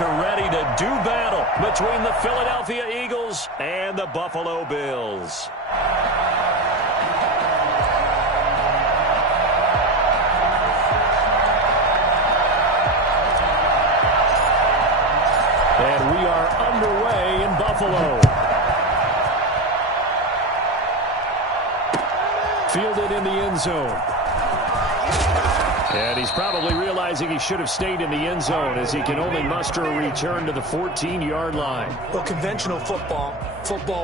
guys are ready to do battle between the Philadelphia Eagles and the Buffalo Bills. And we are underway in Buffalo. Fielded in the end zone. And he's probably realizing he should have stayed in the end zone as he can only muster a return to the 14-yard line. Well, conventional football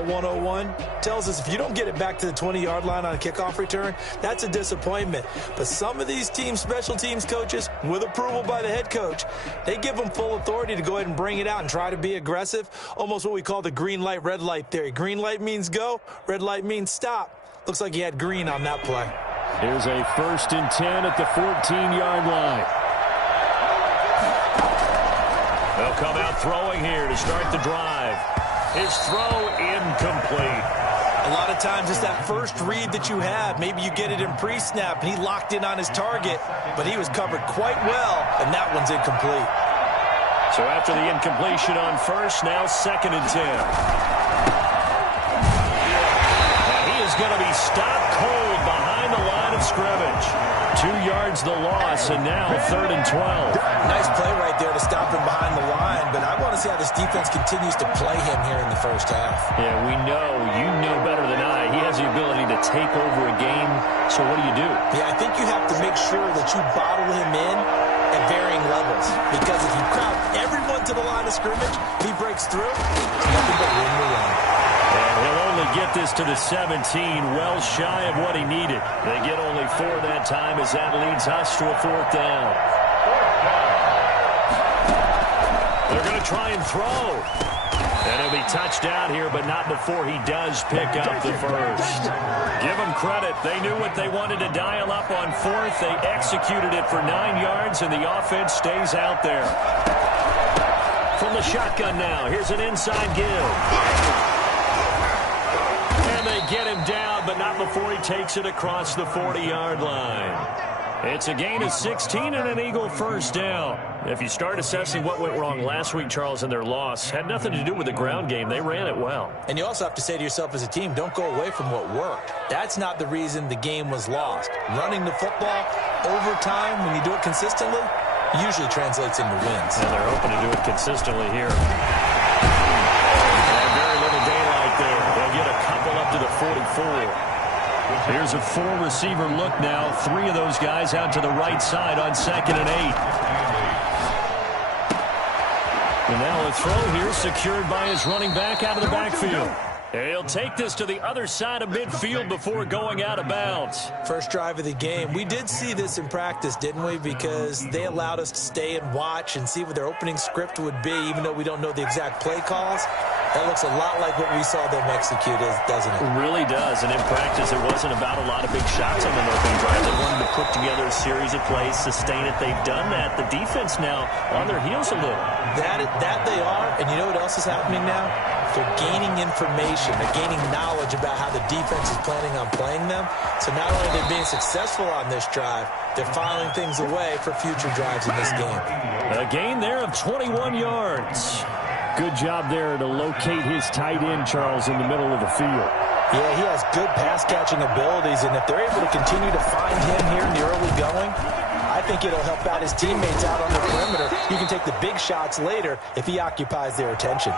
101, tells us if you don't get it back to the 20-yard line on a kickoff return, that's a disappointment. But some of these team special teams coaches, with approval by the head coach, they give them full authority to go ahead and bring it out and try to be aggressive, almost what we call the green light, red light theory. Green light means go, red light means stop. Looks like he had green on that play. Here's a 1st and 10 at the 14-yard line. They'll come out throwing here to start the drive. His throw incomplete. A lot of times it's that first read that you have. Maybe you get it in pre-snap, and he locked in on his target, but he was covered quite well, and that one's incomplete. So after the incompletion on first, now 2nd and 10. And he is going to be stopped cold behind the line of scrimmage. 2 yards the loss, and now 3rd and 12. Nice play right there to stop him behind the line, but I want to see how this defense continues to play him here in the first half. Yeah, we know, you know better than I, he has the ability to take over a game, so what do you do? Yeah, I think you have to make sure that you bottle him in at varying levels, because if you crowd everyone to the line of scrimmage, he breaks through, it's nothing but room to run. And he'll only get this to the 17, well shy of what he needed. They get only 4 that time as that leads us to a 4th down. They're going to try and throw. And he'll be touched out here, but not before he does pick up the first. Give them credit. They knew what they wanted to dial up on 4th. They executed it for 9 yards, and the offense stays out there. From the shotgun now, here's an inside give. They get him down, but not before he takes it across the 40-yard line. It's a gain of 16 and an Eagle first down. If you start assessing what went wrong last week, Charles, in their loss, had nothing to do with the ground game. They ran it well. And you also have to say to yourself as a team, don't go away from what worked. That's not the reason the game was lost. Running the football over time, when you do it consistently, usually translates into wins. And they're hoping to do it consistently here. Get a couple up to the 44. Here's a 4-receiver look now. 3 of those guys out to the right side on 2nd and 8. And now a throw here secured by his running back out of the backfield. He'll take this to the other side of midfield before going out of bounds. First drive of the game. We did see this in practice, didn't we? Because they allowed us to stay and watch and see what their opening script would be, even though we don't know the exact play calls. That looks a lot like what we saw them execute, doesn't it? It really does. And in practice, it wasn't about a lot of big shots on the opening drive. They wanted to put together a series of plays, sustain it. They've done that. The defense now on their heels a little. That they are. And you know what else is happening now? They're gaining information. They're gaining knowledge about how the defense is planning on playing them. So not only are they being successful on this drive, they're filing things away for future drives in this game. A gain there of 21 yards. Good job there to locate his tight end, Charles, in the middle of the field. Yeah, he has good pass-catching abilities, and if they're able to continue to find him here in the early going, I think it'll help out his teammates out on the perimeter. You can take the big shots later if he occupies their attention.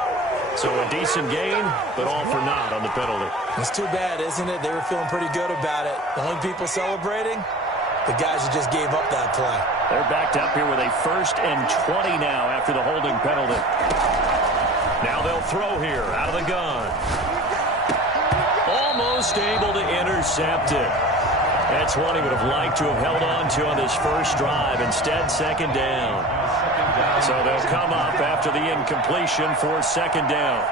So a decent gain, but all for naught on the penalty. It's too bad, isn't it? They were feeling pretty good about it. The only people celebrating, the guys who just gave up that play. They're backed up here with a 1st and 20 now after the holding penalty. Now they'll throw here out of the gun. Almost able to intercept it. That's one he would have liked to have held on to on this first drive. Instead, 2nd down. So they'll come up after the incompletion for 2nd down.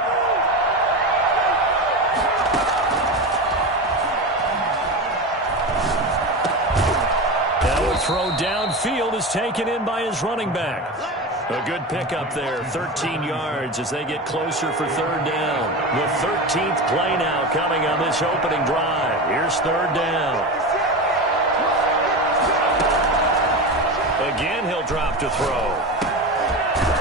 Now a throw downfield is taken in by his running back. A good pickup there, 13 yards as they get closer for 3rd down. The 13th play now coming on this opening drive. Here's 3rd down. Again, he'll drop to throw.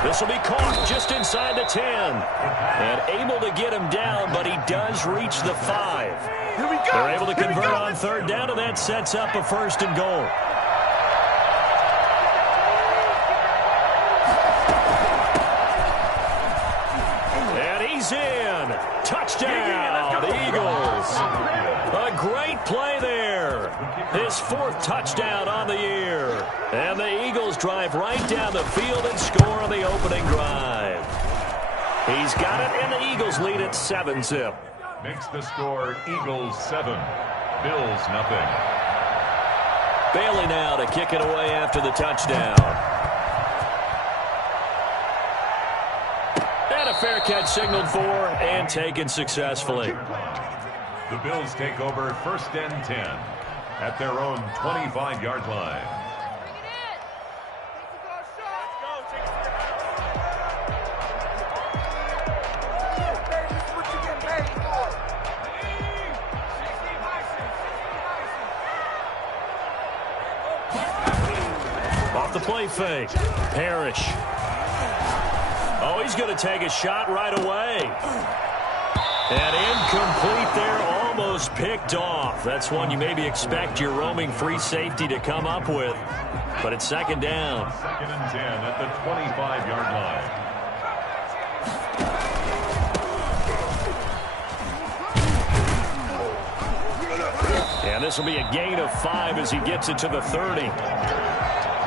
This will be caught just inside the 10. And able to get him down, but he does reach the 5. Here we go. They're able to convert on third down, and that sets up a 1st and goal. And he's in. Touchdown, the Eagles. A great play there. His 4th touchdown on the year. And the Eagles drive right down the field and score on the opening drive. He's got it, and the Eagles lead at 7-zip. Makes the score Eagles 7, Bills nothing. Bailey now to kick it away after the touchdown. And a fair catch signaled for and taken successfully. The Bills take over 1st and 10 at their own 25-yard line. Off the play fake. Parrish. Oh, he's going to take a shot right away. And incomplete there, almost picked off. That's one you maybe expect your roaming free safety to come up with. But it's 2nd down. 2nd and 10 at the 25-yard line. And this will be a gain of 5 as he gets it to the 30.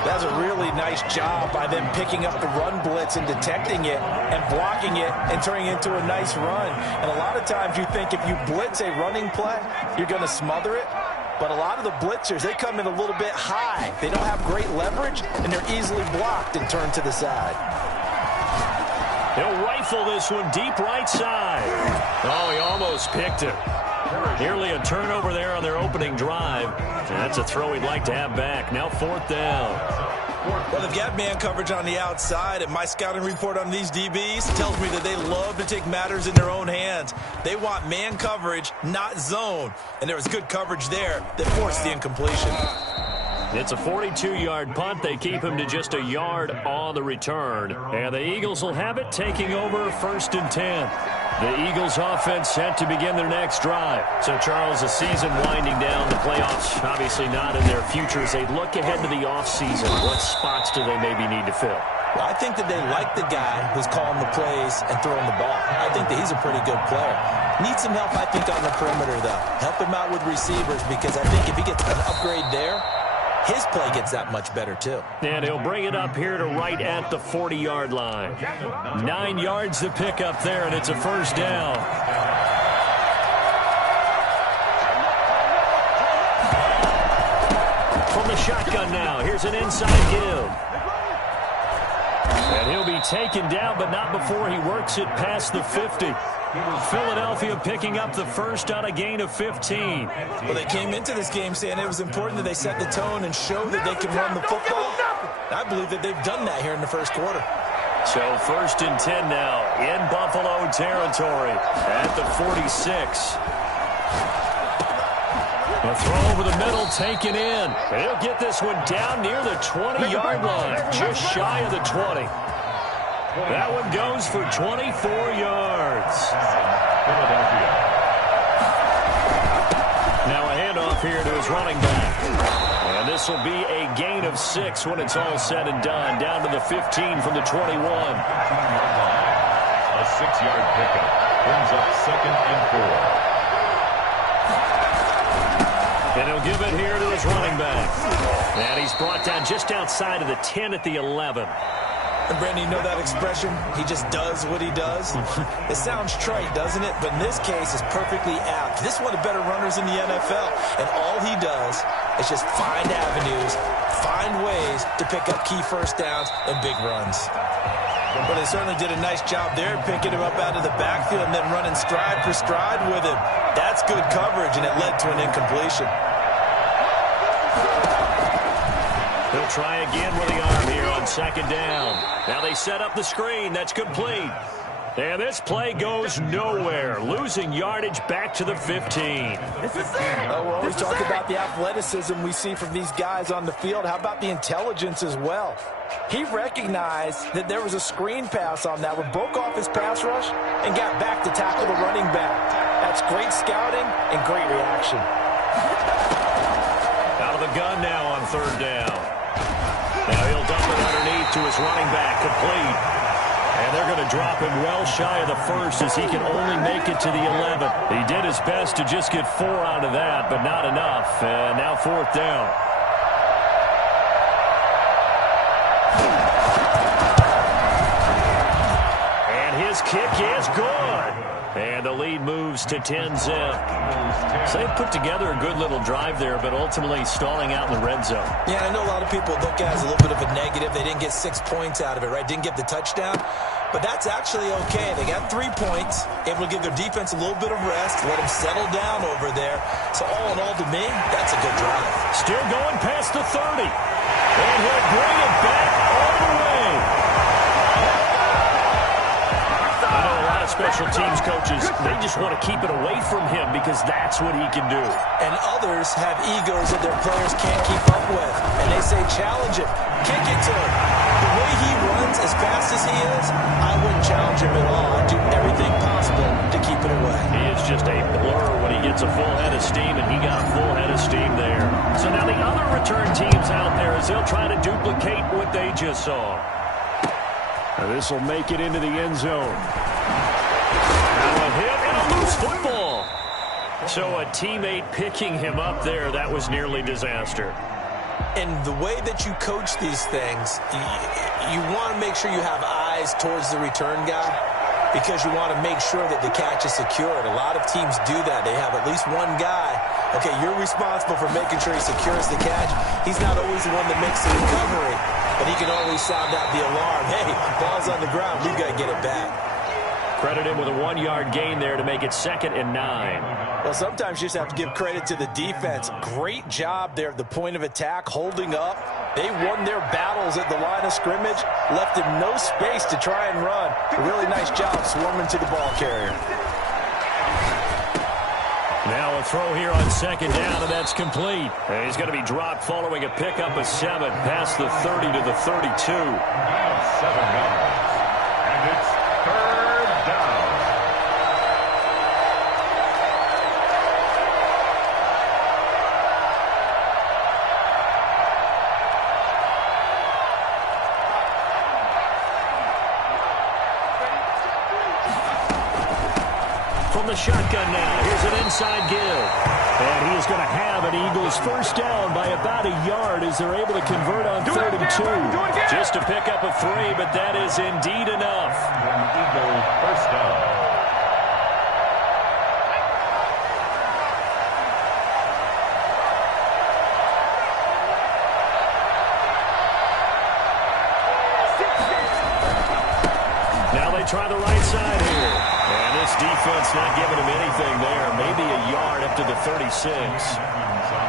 That's a really nice job by them picking up the run blitz and detecting it and blocking it and turning it into a nice run. And a lot of times you think if you blitz a running play, you're going to smother it. But a lot of the blitzers, they come in a little bit high. They don't have great leverage, and they're easily blocked and turned to the side. He'll rifle this one deep right side. Oh, he almost picked it. Nearly a turnover there on their opening drive. And that's a throw he'd like to have back. Now 4th down. Well, they've got man coverage on the outside, and my scouting report on these DBs tells me that they love to take matters in their own hands. They want man coverage, not zone. And there was good coverage there that forced the incompletion. It's a 42-yard punt. They keep him to just a yard on the return. And the Eagles will have it, taking over 1st and 10. The Eagles offense set to begin their next drive. So, Charles, the season winding down, the playoffs obviously not in their future. As they look ahead to the offseason, what spots do they maybe need to fill? Well, I think that they like the guy who's calling the plays and throwing the ball. I think that he's a pretty good player. Needs some help, I think, on the perimeter, though. Help him out with receivers, because I think if he gets an upgrade there, his play gets that much better, too. And he'll bring it up here to right at the 40-yard line. 9 yards to pick up there, and it's a 1st down. From the shotgun now, here's an inside give. And he'll be taken down, but not before he works it past the 50. Philadelphia picking up the 1st on a gain of 15. Well, they came into this game saying it was important that they set the tone and show that they can run the football. I believe that they've done that here in the 1st quarter. So 1st and 10 now in Buffalo territory at the 46. A throw over the middle taken in. And he'll get this one down near the 20-yard line, just shy of the 20. That one goes for 24 yards. Philadelphia. Now a handoff here to his running back. And this will be a gain of 6 when it's all said and done. Down to the 15 from the 21. A 6-yard pickup brings up 2nd and 4. And he'll give it here to his running back. And he's brought down just outside of the 10 at the 11. And Brandon, you know that expression? He just does what he does. It sounds trite, doesn't it? But in this case, it's perfectly apt. This is one of the better runners in the NFL. And all he does is just find avenues, find ways to pick up key 1st downs and big runs. But they certainly did a nice job there, picking him up out of the backfield and then running stride for stride with him. That's good coverage, and it led to an incompletion. He'll try again with the arm here on 2nd down. Now they set up the screen. That's complete. And this play goes nowhere. Losing yardage back to the 15. We always talk about the athleticism we see from these guys on the field. How about the intelligence as well? He recognized that there was a screen pass on that one, broke off his pass rush, and got back to tackle the running back. That's great scouting and great reaction. Out of the gun now on third down. Now he'll dump it underneath to his running back, complete. And they're going to drop him well shy of the first as he can only make it to the 11. He did his best to just get 4 out of that, but not enough. And now fourth down. His kick is good. And the lead moves to 10-zip. So they put together a good little drive there, but ultimately stalling out in the red zone. Yeah, I know a lot of people look at it as a little bit of a negative. They didn't get 6 points out of it, right? Didn't get the touchdown. But that's actually okay. They got 3 points, able to give their defense a little bit of rest, let them settle down over there. So all in all, to me, that's a good drive. Still going past the 30. And he'll bring it back all the way. I know a lot of special teams coaches, they just want to keep it away from him because that's what he can do. And others have egos that their players can't keep up with. And they say, challenge it, kick it to him. The way he runs as fast as he is, I wouldn't challenge him at all. I'd do everything possible to keep it away. He is just a blur when he gets a full head of steam, and he got a full head of steam there. So now the other return teams out there as they'll try to duplicate what they just saw. This will make it into the end zone. Now a hit and a loose football. So a teammate picking him up there, that was nearly disaster. And the way that you coach these things, you want to make sure you have eyes towards the return guy because you want to make sure that the catch is secured. A lot of teams do that. They have at least one guy. Okay, you're responsible for making sure he secures the catch. He's not always the one that makes the recovery, but he can always sound out the alarm. Hey, ball's on the ground. We've got to get it back. Credit him with a 1-yard gain there to make it 2nd and 9. Well, sometimes you just have to give credit to the defense. Great job there at the point of attack, holding up. They won their battles at the line of scrimmage, left him no space to try and run. A really nice job swarming to the ball carrier. Now a throw here on 2nd down, and that's complete. And he's going to be dropped following a pickup of 7 past the 30 to the 32. 7 yards. And it's 3rd down. From the shotgun now, here's an inside give. And he is going to have an Eagles first down by about a yard as they're able to convert on 3rd and 2. Just to pick up a 3, but that is indeed enough. An Eagle first down. Now they try the right side here. And this defense not giving him anything there. Maybe a yard up to the 36.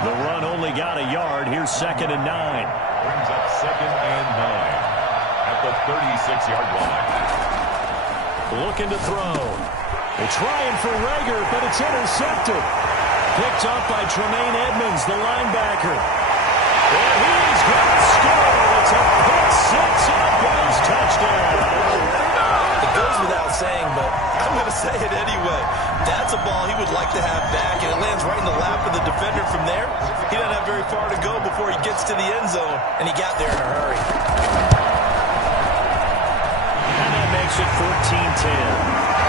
The run only got a yard. Here's 2nd and 9. Brings up 2nd and 9 at the 36-yard line. Looking to throw. They're trying for Rager, but it's intercepted. Picked up by Tremaine Edmonds, the linebacker. And he's going to score. It's a pick-6 and a Bills touchdown. It goes without saying, but I'm going to say it anyway. That's a ball he would like to have back, and it lands right in the lap of the defender from there. He doesn't have very far to go before he gets to the end zone, and he got there in a hurry. And that makes it 14-10.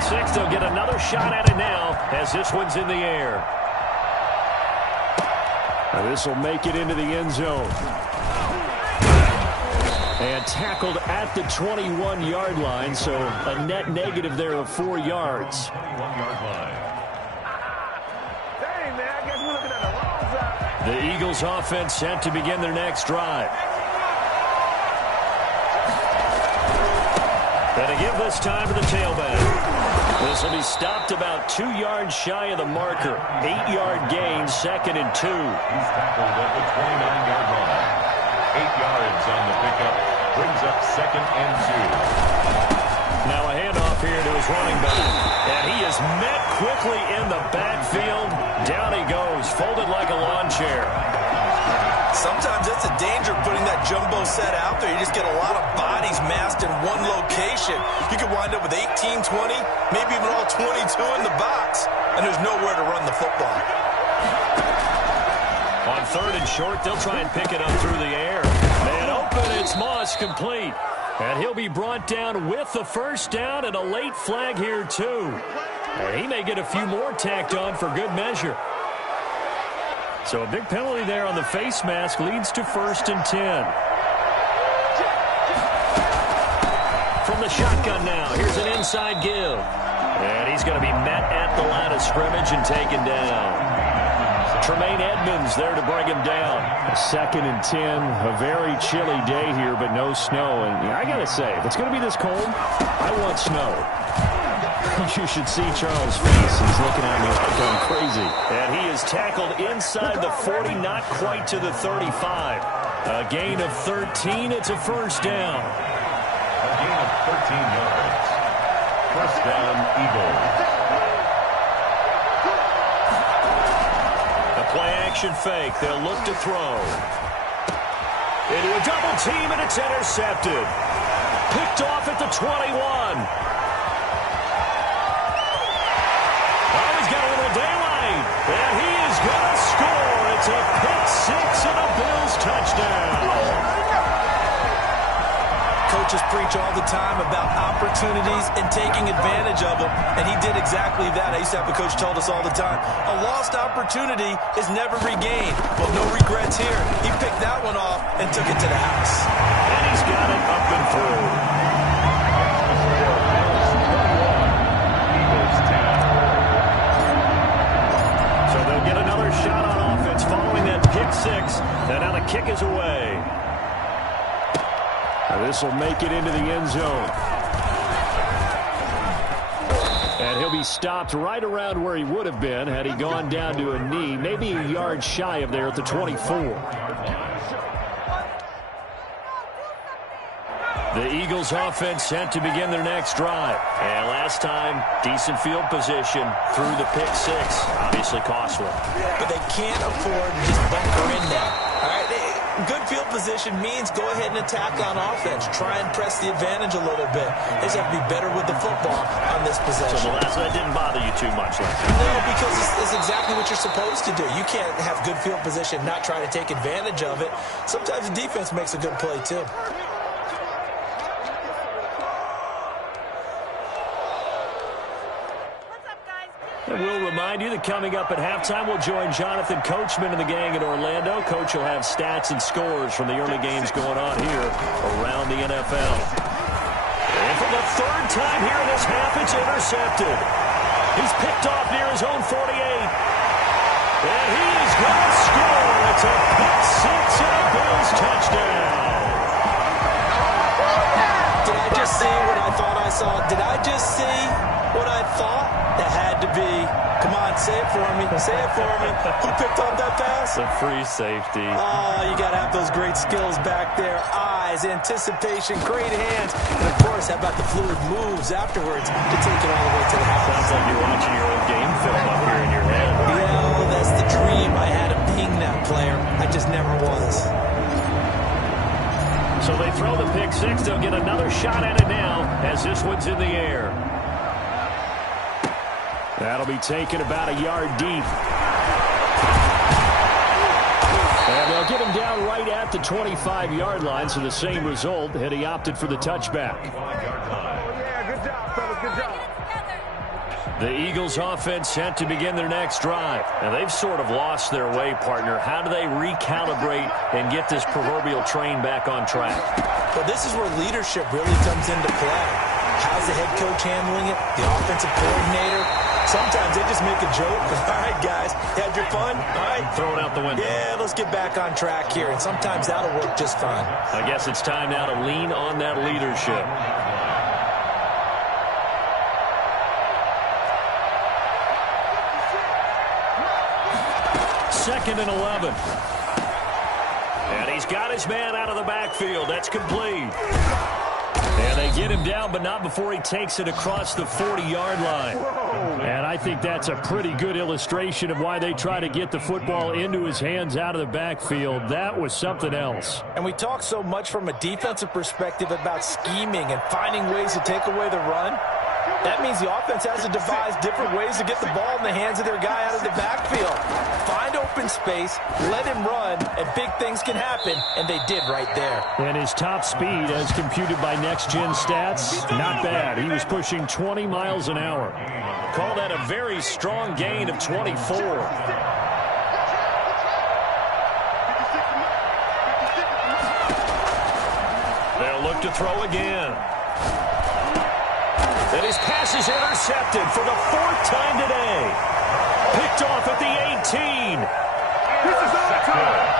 Six, they'll get another shot at it now as this one's in the air. And this will make it into the end zone. And tackled at the 21-yard line, so a net negative there of 4 yards. 21-yard line. Hey, man, I guess we're looking at the wrong side. The Eagles offense set to begin their next drive. And to give this time to the tailback. This will be stopped about 2 yards shy of the marker. 8-yard gain, 2nd and 2. He's tackled at the 29-yard line. 8 yards on the pickup. Brings up 2nd and 2. Now a handoff here to his running back. And he is met quickly in the backfield. Down he goes, folded like a lawn chair. Sometimes it's a danger putting that jumbo set out there. You just get a lot of bodies massed in one location. You could wind up with 18, 20, maybe even all 22 in the box, and there's nowhere to run the football. On 3rd and short, they'll try and pick it up through the air. Man open, it's Moss, complete. And he'll be brought down with the first down and a late flag here, too. And he may get a few more tacked on for good measure. So a big penalty there on the face mask leads to 1st and 10. From the shotgun now, here's an inside give. And he's going to be met at the line of scrimmage and taken down. Tremaine Edmonds there to bring him down. 2nd and 10, a very chilly day here, but no snow. And I got to say, if it's going to be this cold, I want snow. You should see Charles' face. He's looking at me like I'm crazy. And he is tackled inside the 40, not quite to the 35. A gain of 13. It's a first down. A gain of 13 yards. First down, Eagles. A play-action fake. They'll look to throw. Into a double team, and it's intercepted. Picked off at the 21. And he is going to score. It's a pick-6 and a Bills touchdown. Coaches preach all the time about opportunities and taking advantage of them, and he did exactly that. I used to have a coach told us all the time, a lost opportunity is never regained. Well, no regrets here. He picked that one off and took it to the house. And he's got it up and through. Get another shot on offense following that pick-6. And now the kick is away. This will make it into the end zone. And he'll be stopped right around where he would have been had he gone down to a knee, maybe a yard shy of there at the 24. The Eagles offense set to begin their next drive. And last time, decent field position through the pick-6. Obviously costly. But they can't afford to just bunker in now. All right, good field position means go ahead and attack on offense. Try and press the advantage a little bit. They just have to be better with the football on this possession. So the last one didn't bother you too much. No, because it's exactly what you're supposed to do. You can't have good field position, not try to take advantage of it. Sometimes the defense makes a good play, too. And we'll remind you that coming up at halftime, we'll join Jonathan Coachman and the gang in Orlando. Coach will have stats and scores from the early games going on here around the NFL. And for the 3rd time here in this half, it's intercepted. He's picked off near his own 48. And he is going to score. It's a pick-6 and a Bills touchdown. Did I just see what I thought I saw? Did I just see what I thought? That had to be. Come on, say it for me. Say it for me. Who picked up that pass? The free safety. Oh, you got to have those great skills back there. Eyes, anticipation, great hands. And, of course, how about the fluid moves afterwards to take it all the way to the house? Sounds like you're watching your old game film up here in your head. Yeah, well, that's the dream I had of being that player. I just never was. So they throw the pick-6. They'll get another shot at it now as this one's in the air. That'll be taken about a yard deep. And they'll get him down right at the 25-yard line, so the same result had he opted for the touchback. Yeah, good job, fellas, good job. The Eagles offense set to begin their next drive. Now, they've sort of lost their way, partner. How do they recalibrate and get this proverbial train back on track? Well, this is where leadership really comes into play. How's the head coach handling it? The offensive coordinator? Sometimes they just make a joke. All right, guys, you had your fun? All right. Throw it out the window. Yeah, let's get back on track here. And sometimes that'll work just fine. I guess it's time now to lean on that leadership. 2nd and 11. And he's got his man out of the backfield. That's complete. And they get him down, but not before he takes it across the 40-yard line. And I think that's a pretty good illustration of why they try to get the football into his hands out of the backfield. That was something else. And we talk so much from a defensive perspective about scheming and finding ways to take away the run. That means the offense has to devise different ways to get the ball in the hands of their guy out of the backfield. Find open space, let him run, and big things can happen, and they did right there. And his top speed, as computed by Next Gen Stats, not bad. He was pushing 20 miles an hour. Call that a very strong gain of 24. They'll look to throw again. And his pass is intercepted for the 4th time today. Picked off at the 18. This is all time.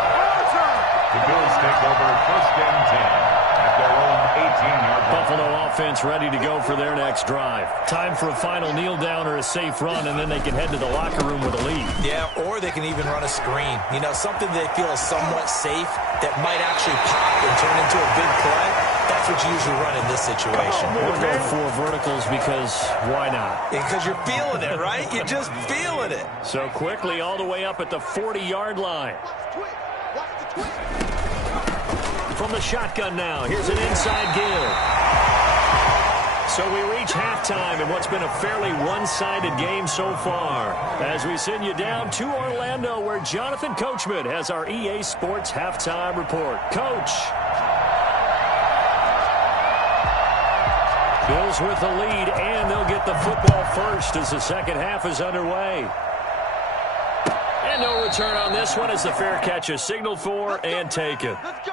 The Bills take over 1st and 10 at their own 18-yard line. Buffalo offense ready to go for their next drive. Time for a final kneel down or a safe run, and then they can head to the locker room with a lead. Yeah, or they can even run a screen. You know, something they feel is somewhat safe that might actually pop and turn into a big play. That's what you usually run in this situation. We'll go 4 verticals because why not? Because you're feeling it, right? You're just feeling it. So quickly all the way up at the 40-yard line. From the shotgun now, here's an inside give. So we reach halftime in what's been a fairly one-sided game so far. As we send you down to Orlando, where Jonathan Coachman has our EA Sports halftime report. Coach. Bills with the lead, and they'll get the football first as the second half is underway. And no return on this one as the fair catch is signaled for and taken. Let's go.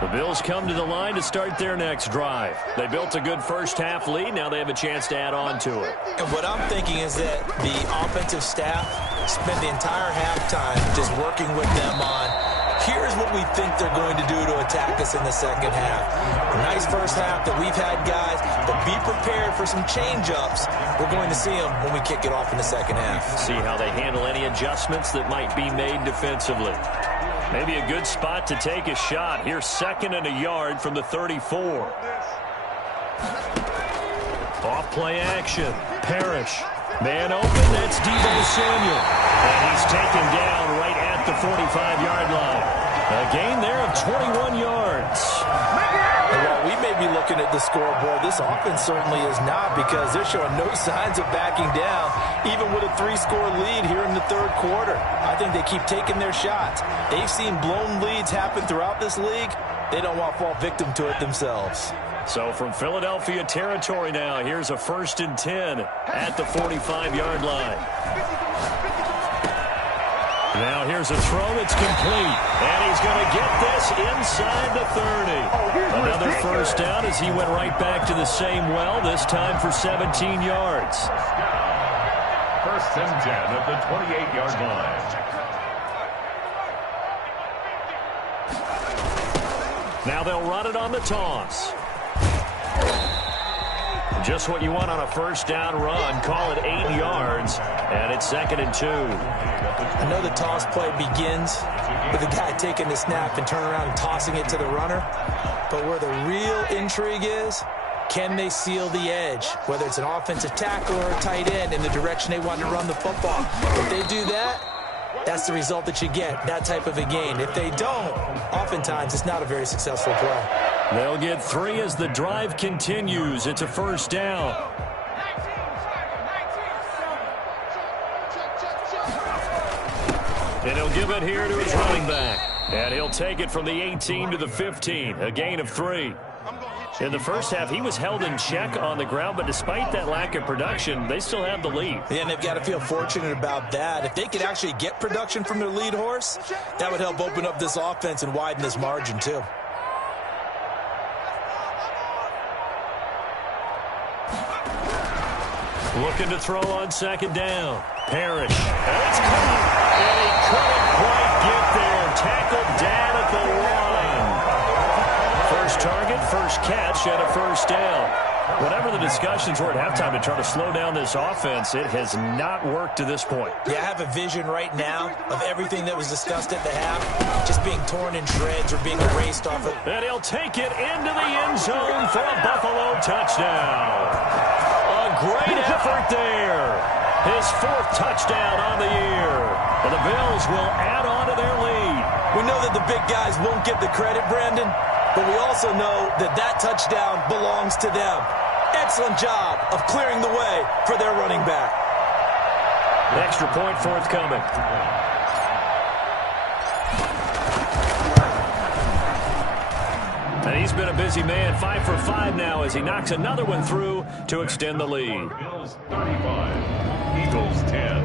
The Bills come to the line to start their next drive. They built a good first-half lead. Now they have a chance to add on to it. And what I'm thinking is that the offensive staff spent the entire halftime just working with them on, here's what we think they're going to do to attack us in the second half. A nice first half that we've had, guys, but be prepared for some change-ups. We're going to see them when we kick it off in the second half. See how they handle any adjustments that might be made defensively. Maybe a good spot to take a shot. Here's 2nd and a yard from the 34. Off play action. Parrish. Man open. That's Deebo Samuel. And he's taken down right at the 45-yard line. A gain there of 21 yards. And while we may be looking at the scoreboard, this offense certainly is not, because they're showing no signs of backing down, even with a 3-score lead here in the third quarter. I think they keep taking their shots. They've seen blown leads happen throughout this league. They don't want to fall victim to it themselves. So from Philadelphia territory now, here's a 1st and 10 at the 45-yard line. Now here's a throw that's complete. And he's going to get this inside the 30. Another first down as he went right back to the same well, this time for 17 yards. 1st and 10 at the 28-yard line. Now they'll run it on the toss. Just what you want on a first down run. Call it 8 yards, and it's 2nd and 2. I know the toss play begins with the guy taking the snap and turning around and tossing it to the runner. But where the real intrigue is, can they seal the edge? Whether it's an offensive tackle or a tight end in the direction they want to run the football. If they do that, that's the result that you get, that type of a gain. If they don't, oftentimes it's not a very successful play. They'll get 3 as the drive continues. It's a first down. And he'll give it here to his running back. And he'll take it from the 18 to the 15, a gain of 3. In the first half, he was held in check on the ground, but despite that lack of production, they still have the lead. Yeah, and they've got to feel fortunate about that. If they could actually get production from their lead horse, that would help open up this offense and widen this margin, too. Looking to throw on 2nd down. Parrish. And it's caught. And he couldn't quite get there. Tackled down at the 1. First target, first catch, and a first down. Whatever the discussions were at halftime to try to slow down this offense, it has not worked to this point. Yeah, I have a vision right now of everything that was discussed at the half just being torn in shreds or being erased off of. And he'll take it into the end zone for a Buffalo touchdown. A great effort there. His 4th touchdown on the year. And the Bills will add on to their lead. We know that the big guys won't get the credit, Brandon, but we also know that that touchdown belongs to them. Excellent job of clearing the way for their running back. Extra point forthcoming. And he's been a busy man, 5 for 5 now as he knocks another one through to extend the lead. Bills 35, Eagles 10.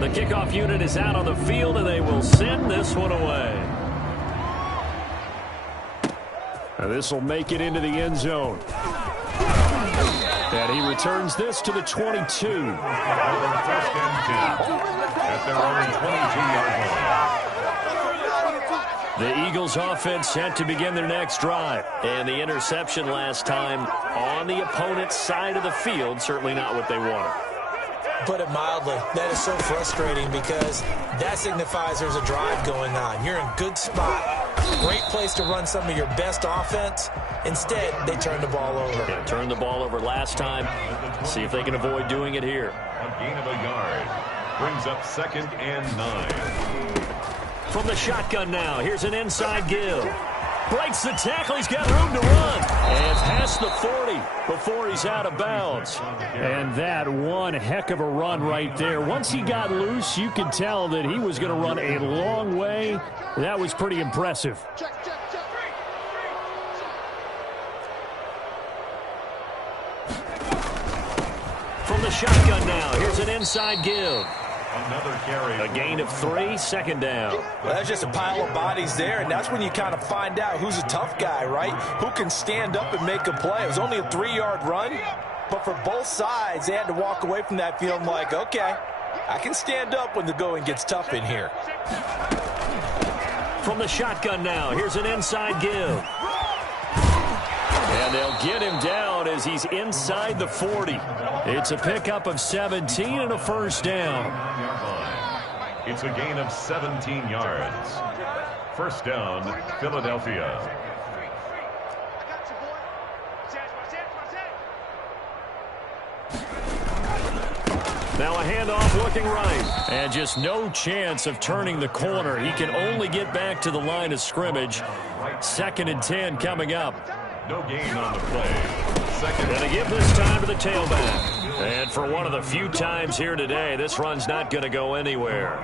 The kickoff unit is out on the field, and they will send this one away. This will make it into the end zone. And he returns this to the 22. First and 10 at their own 22-yard line. The Eagles offense set to begin their next drive. And the interception last time on the opponent's side of the field, certainly not what they wanted. Put it mildly, that is so frustrating because that signifies there's a drive going on. You're in good spot, great place to run some of your best offense. Instead, they turn the ball over. Yeah, turned the ball over last time. See if they can avoid doing it here. A gain of a yard. Brings up 2nd and 9. From the shotgun now, here's an inside give. Breaks the tackle, he's got room to run. And past the 40 before he's out of bounds. And that one heck of a run right there. Once he got loose, you could tell that he was going to run a long way. That was pretty impressive. From the shotgun now, here's an inside give. Another carry. A gain of 3, 2nd down. Well, that's just a pile of bodies there, and that's when you kind of find out who's a tough guy, right? Who can stand up and make a play. It was only a 3-yard run, but for both sides, they had to walk away from that feeling like, okay, I can stand up when the going gets tough in here. From the shotgun now, here's an inside give. And they'll get him down as he's inside the 40. It's a pickup of 17 and a first down. It's a gain of 17 yards. First down, Philadelphia. Now a handoff looking right. And just no chance of turning the corner. He can only get back to the line of scrimmage. 2nd and 10 coming up. No gain on the play. Second. Going to give this time to the tailback. And for one of the few times here today, this run's not going to go anywhere.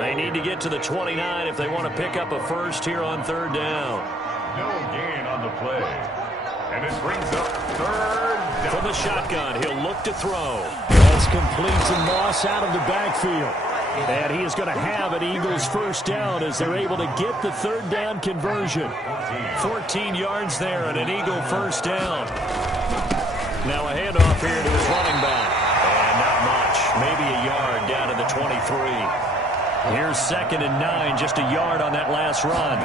They need to get to the 29 if they want to pick up a first here on 3rd down. No gain on the play. And it brings up 3rd down. From the shotgun, he'll look to throw. That's complete to Moss out of the backfield. And he is going to have an Eagles first down as they're able to get the 3rd down conversion. 14 yards there and an Eagle first down. Now a handoff here to his running back. And not much. Maybe a yard down to the 23. Here's 2nd and 9, just a yard on that last run.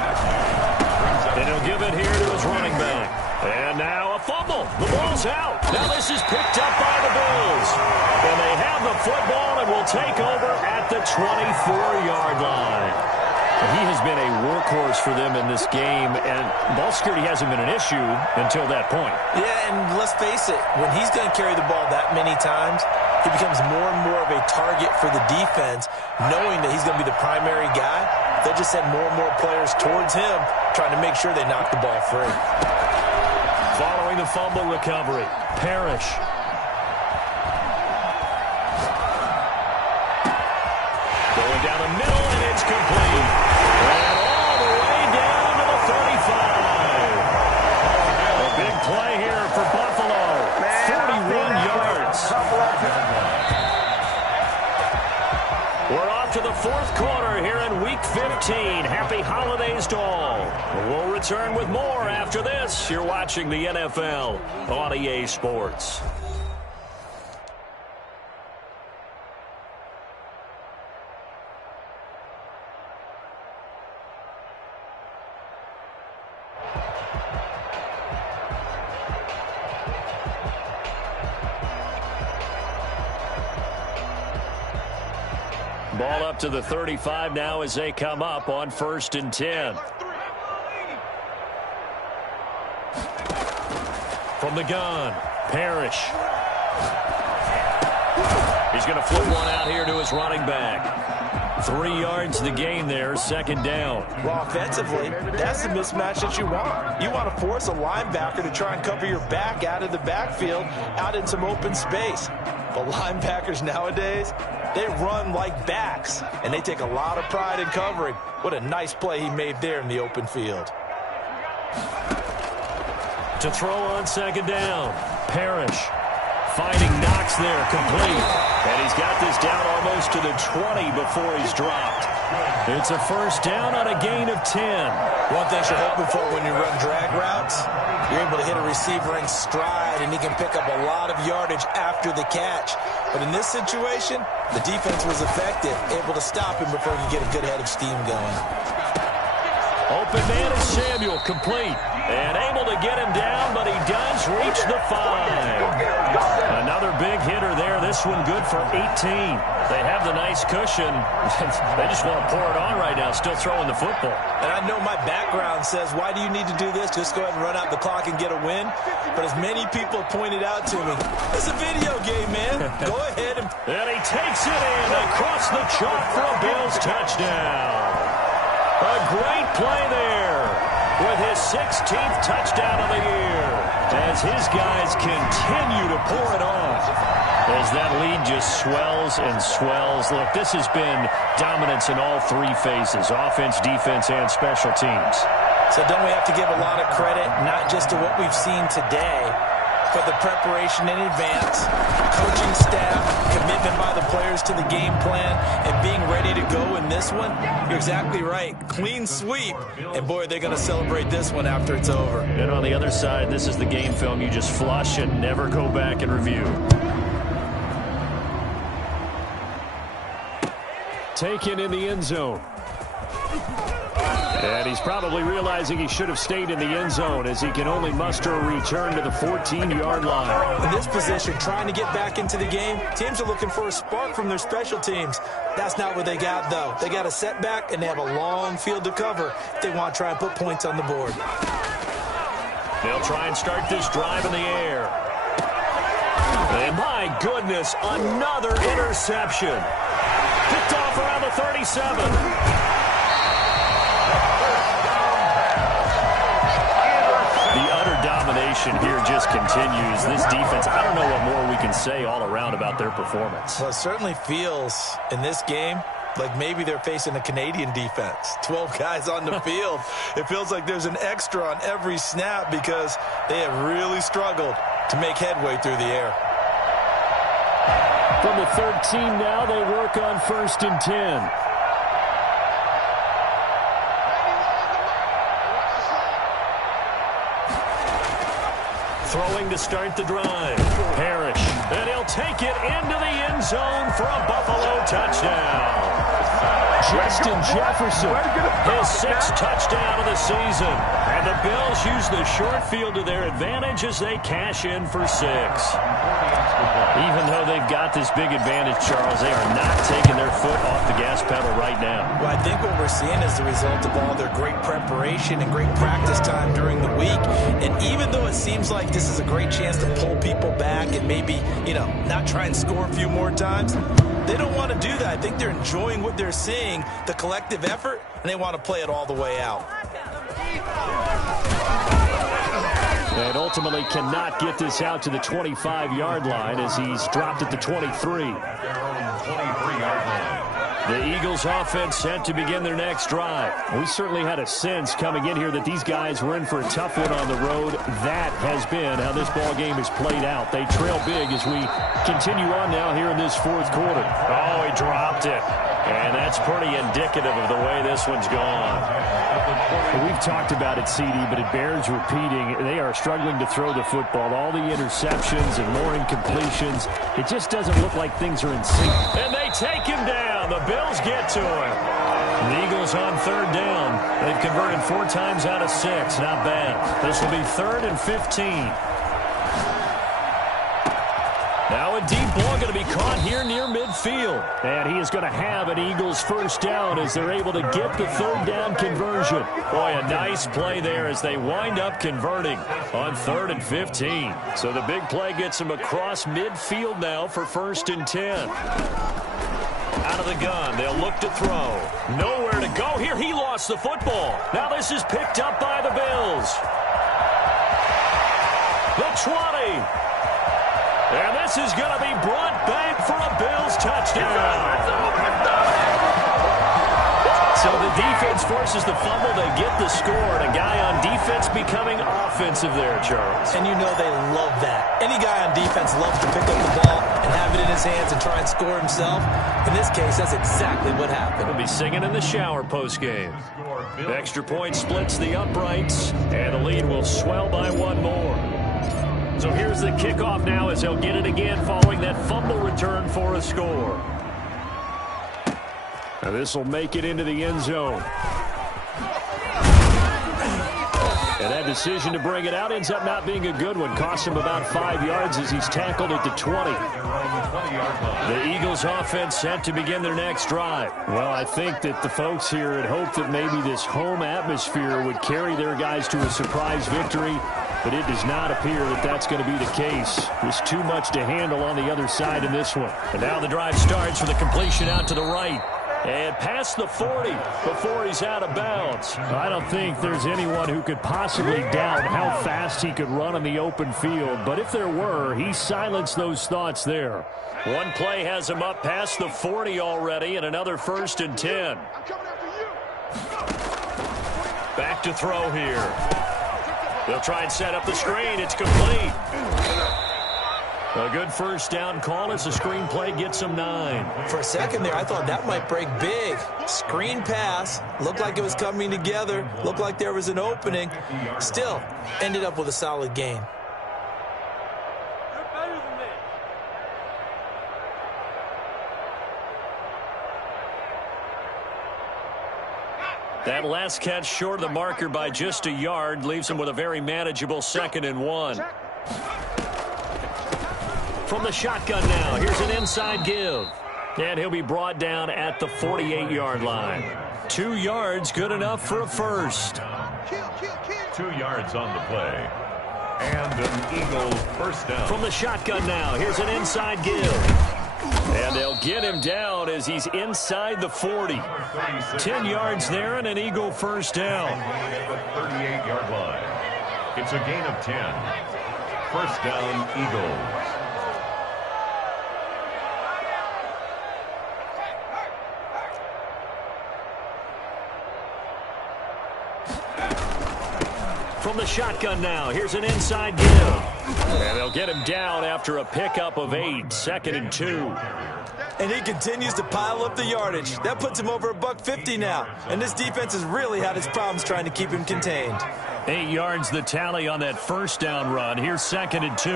And he'll give it here to his running back. And now a fumble. The ball's out. Now this is picked up by the Bills. And they have the football and will take over at the 24-yard line. He has been a workhorse for them in this game, and ball security hasn't been an issue until that point. Yeah, and let's face it, when he's going to carry the ball that many times, he becomes more and more of a target for the defense, knowing that he's going to be the primary guy. They'll just send more and more players towards him, trying to make sure they knock the ball free. Following the fumble recovery, Parrish. Going down the middle, and it's complete. And all the way down to the 35. A big play here for Buffalo. 41 yards. We're off to the 4th quarter here in Week 15. Happy holidays to all. We'll return with more after this. You're watching the NFL on EA Sports. Ball up to the 35 now as they come up on 1st and 10. From the gun, Parrish. He's going to flip one out here to his running back. 3 yards the gain there, 2nd down. Well, offensively, that's the mismatch that you want. You want to force a linebacker to try and cover your back out of the backfield, out in some open space. But linebackers nowadays, they run like backs, and they take a lot of pride in covering. What a nice play he made there in the open field. To throw on 2nd down, Parrish. Finding Knox there, complete. And he's got this down almost to the 20 before he's dropped. It's a 1st down on a gain of 10. One thing you're hoping for when you run drag routes, you're able to hit a receiver in stride, and he can pick up a lot of yardage after the catch. But in this situation, the defense was effective, able to stop him before he could get a good head of steam going. Open man is Samuel, complete. And able to get him down, but he does reach the 5. Another big hitter there. This one good for 18. They have the nice cushion. They just want to pour it on right now, still throwing the football. And I know my background says, why do you need to do this? Just go ahead and run out the clock and get a win. But as many people have pointed out to me, it's a video game, man. Go ahead and he takes it in across the chalk for a Bills touchdown. A great play there with his 16th touchdown of the year as his guys continue to pour it on. As that lead just swells and swells. Look, this has been dominance in all 3 phases, offense, defense, and special teams. So don't we have to give a lot of credit, not just to what we've seen today, but the preparation in advance, coaching staff, commitment by the players to the game plan, and being ready to go in this one? You're exactly right. Clean sweep. And, boy, they're going to celebrate this one after it's over. And on the other side, this is the game film you just flush and never go back and review. Taken in the end zone. And he's probably realizing he should have stayed in the end zone as he can only muster a return to the 14-yard line. In this position, trying to get back into the game, teams are looking for a spark from their special teams. That's not what they got, though. They got a setback, and they have a long field to cover if they want to try and put points on the board. They'll try and start this drive in the air. And my goodness, another interception. Picked off around the 37. Domination here just continues. This defense, I don't know what more we can say all around about their performance. Well, it certainly feels in this game like maybe they're facing a Canadian defense. 12 guys on the field. It feels like there's an extra on every snap because they have really struggled to make headway through the air. From the 13 now, they work on 1st and 10. Throwing to start the drive. Parrish. And he'll take it into the end zone for a Buffalo touchdown. Justin Jefferson. His 6th touchdown of the season. And the Bills use the short field to their advantage as they cash in for 6. Even though they've got this big advantage, Charles, they are not taking their foot off the gas pedal right now. Well, I think what we're seeing is the result of all their great preparation and great practice time during the week. And even though it seems like this is a great chance to pull people back and maybe, not try and score a few more times, they don't want to do that. I think they're enjoying what they're seeing, the collective effort, and they want to play it all the way out. And ultimately cannot get this out to the 25-yard line as he's dropped at the 23. 23-yard line. The Eagles offense set to begin their next drive. We certainly had a sense coming in here that these guys were in for a tough one on the road. That has been how this ball game has played out. They trail big as we continue on now here in this 4th quarter. Oh, he dropped it. And that's pretty indicative of the way this one's gone. We've talked about it, CD, but it bears repeating. They are struggling to throw the football. All the interceptions and more incompletions. It just doesn't look like things are in sync. And they take him down. The Bills get to him. The Eagles on 3rd down. They've converted 4 times out of 6. Not bad. This will be 3rd and 15. Now a deep ball going going to be caught here near midfield. And he is going to have an Eagles first down as they're able to get the third down conversion. Boy, a nice play there as they wind up converting on 3rd and 15. So the big play gets them across midfield now for 1st and 10. Out of the gun, they'll look to throw. Nowhere to go here. He lost the football. Now this is picked up by the Bills. The 20. And this is going to be brought back for a Bills touchdown. So the defense forces the fumble. They get the score. And a guy on defense becoming offensive there, Charles. And you know they love that. Any guy on defense loves to pick up the ball and have it in his hands and try and score himself. In this case, that's exactly what happened. He'll be singing in the shower postgame. Extra point splits the uprights, and the lead will swell by one more. So here's the kickoff now as they'll get it again following that fumble return for a score. Now this will make it into the end zone. And that decision to bring it out ends up not being a good one. Costs him about 5 yards as he's tackled at the 20. The Eagles offense set to begin their next drive. Well, I think that the folks here had hoped that maybe this home atmosphere would carry their guys to a surprise victory, but it does not appear that that's going to be the case. There's too much to handle on the other side in this one. And now the drive starts with a completion out to the right. And past the 40 before he's out of bounds. I don't think there's anyone who could possibly doubt how fast he could run in the open field. But if there were, he silenced those thoughts there. One play has him up past the 40 already, and another 1st and 10. Back to throw here. They'll try and set up the screen. It's complete. A good first down call as the screen play gets him 9. For a second there, I thought that might break big. Screen pass. Looked like it was coming together. Looked like there was an opening. Still, ended up with a solid gain. That last catch short of the marker by just a yard leaves him with a very manageable 2nd and 1. From the shotgun now, here's an inside give. And he'll be brought down at the 48-yard line. 2 yards, good enough for a first. 2 yards on the play. And an Eagles first down. From the shotgun now, here's an inside give. And they'll get him down as he's inside the 40. 10 yards there and an Eagle first down. At the 38-yard line. It's a gain of 10. First down, Eagles. From the shotgun now, here's an inside give. And they'll get him down after a pickup of 8, 2nd and 2. And he continues to pile up the yardage. That puts him over $150 now. And this defense has really had its problems trying to keep him contained. 8 yards the tally on that first down run. Here's 2nd and 2.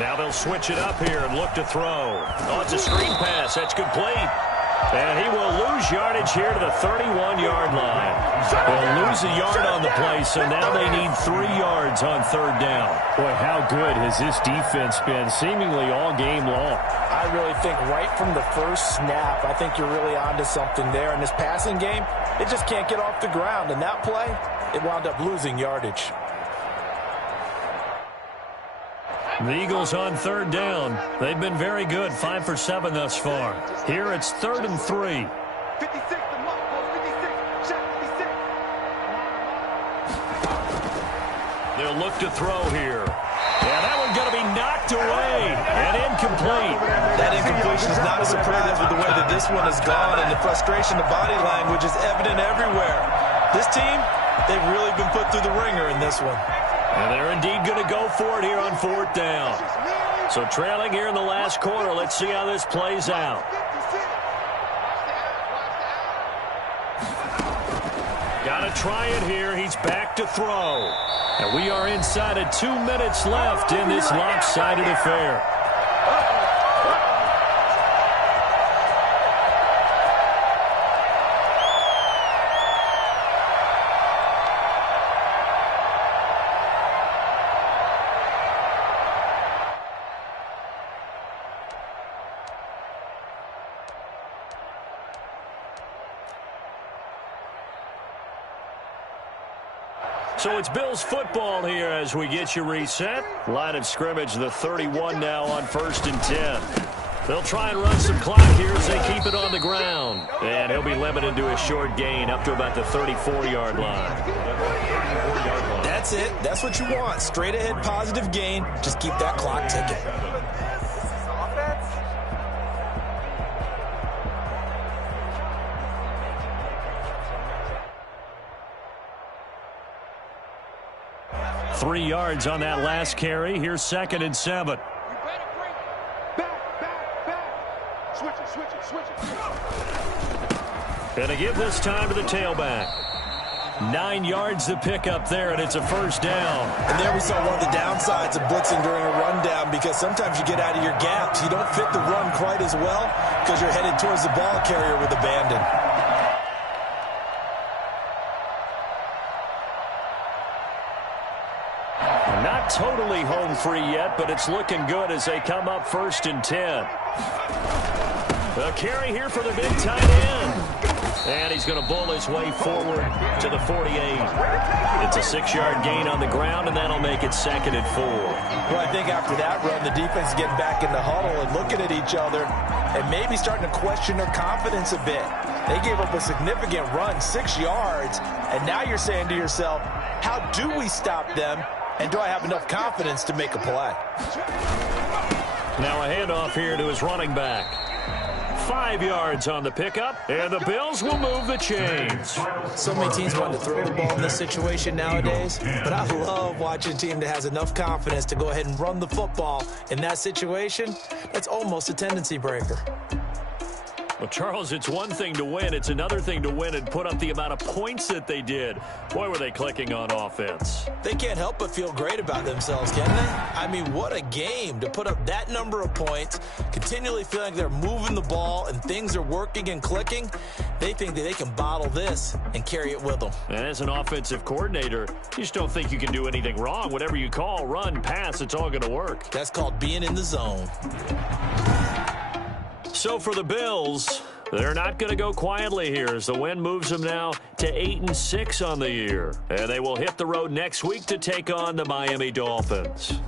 Now they'll switch it up here and look to throw. Oh, it's a screen pass. That's complete. And he will lose yardage here to the 31-yard line. They'll lose a yard on the play, so now they need 3 yards on 3rd down. Boy, how good has this defense been seemingly all game long? I really think right from the first snap, I think you're really onto something there. In this passing game, it just can't get off the ground. And that play, it wound up losing yardage. The Eagles on 3rd down. They've been very good, 5 for 7 thus far. Here it's 3rd and 3. They'll look to throw here. Yeah, that one's going to be knocked away and incomplete. That incompletion is not a surprise with the way that this one has gone, and the frustration, the body language is evident everywhere. This team, they've really been put through the ringer in this one. And they're indeed going to go for it here on 4th down. So trailing here in the last quarter. Let's see how this plays out. Got to try it here. He's back to throw. And we are inside of 2 minutes left in this lopsided affair. So it's Bills football here as we get you reset. Line of scrimmage, the 31 now on 1st and 10. They'll try and run some clock here as they keep it on the ground. And he'll be limited to a short gain up to about the 34-yard line. That's it. That's what you want. Straight ahead positive gain. Just keep that clock ticking. Three yards on that last carry. Here's 2nd and 7. And to give this time to the tailback. 9 yards to pick up there, and it's a first down. And there we saw one of the downsides of blitzing during a rundown, because sometimes you get out of your gaps. You don't fit the run quite as well because you're headed towards the ball carrier with abandon. Not totally home free yet, but it's looking good as they come up 1st and 10. A carry here for the big tight end. And he's going to bull his way forward to the 48. It's a 6-yard gain on the ground, and that'll make it 2nd and 4. Well, I think after that run, the defense is getting back in the huddle and looking at each other and maybe starting to question their confidence a bit. They gave up a significant run, 6 yards, and now you're saying to yourself, how do we stop them, and do I have enough confidence to make a play? Now a handoff here to his running back. 5 yards on the pickup, and the Bills will move the chains. So many teams want to throw the ball in this situation nowadays, but I love watching a team that has enough confidence to go ahead and run the football in that situation. That's almost a tendency breaker. Well, Charles, it's one thing to win. It's another thing to win and put up the amount of points that they did. Boy, were they clicking on offense. They can't help but feel great about themselves, can they? I mean, what a game to put up that number of points, continually feeling like they're moving the ball and things are working and clicking. They think that they can bottle this and carry it with them. And as an offensive coordinator, you just don't think you can do anything wrong. Whatever you call, run, pass, it's all going to work. That's called being in the zone. So for the Bills, they're not going to go quietly here as the win moves them now to 8-6 on the year. And they will hit the road next week to take on the Miami Dolphins.